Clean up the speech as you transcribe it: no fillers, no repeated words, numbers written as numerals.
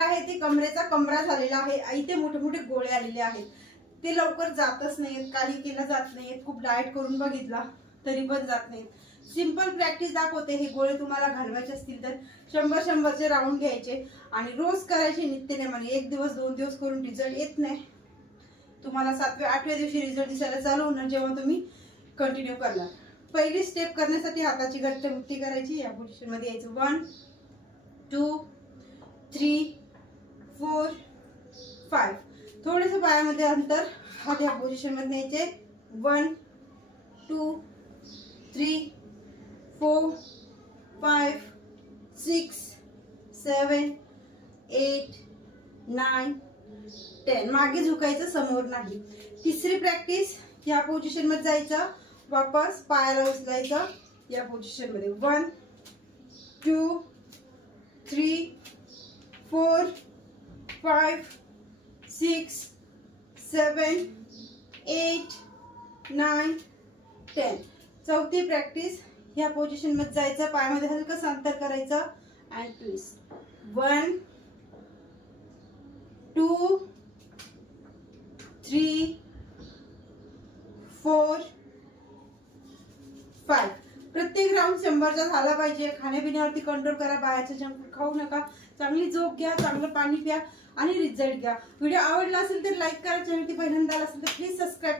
आहे ते कमरेचा कमरा झालेला आहे. इथे मोठे मोठे गोळे आलेले आहेत, ते लवकर जातच नाहीत, काही केलं जात नाहीत. खूप डाएट करून बघितला तरी पण जात नाहीत. सिंपल प्रॅक्टिस दाखवते. हे गोळे तुम्हाला घालवायचे असतील तर 100-100चे राऊंड घ्यायचे आणि रोज करायचे नित्यनेमाने. 1 दिवस 2 दिवस करून रिझल्ट येत नाही. तुम्हाला 7व्या-8व्या दिवशी रिझल्ट दिसायला चालू होणार जेव्हा तुम्ही कंटिन्यू करणार. पहिली स्टेप करण्यासाठी हाताची घट्ट मुठ्ठी करायची. या पोझिशन मध्ये यायचं. 1 2 3 4 5. थोडेसे पायामध्ये अंतर. हात या पोझिशन मध्ये न्यायचे. 1 2 3 4 5 6 7 8 9 10. मागे झुकायचं, समोर नाही. तिसरी प्रॅक्टिस. या पोझिशन मध्ये जायचं, वापस पायाला उचलायचं या पोझिशन मध्ये. 1 2 3 4 5 6 7 8 9 10. चौथी प्रॅक्टिस. ह्या पोझिशन मध्ये जायचं, पायामध्ये हलकं अंतर करायचं अँड ट्विस्ट. 1 2 3 4 5. प्रत्येक राऊंड 100चा झाला पाहिजे. खाण्यापिण्यावरती कंट्रोल करा. बाहेरचं जंक फूड खाऊ नका. चांगली झोप घ्या, चांगलं पाणी प्या आणि रिझल्ट घ्या. व्हिडिओ आवडला असेल तर लाईक करा. चॅनल ती पहिल्यांदा असेल तर प्लीज सबस्क्राईब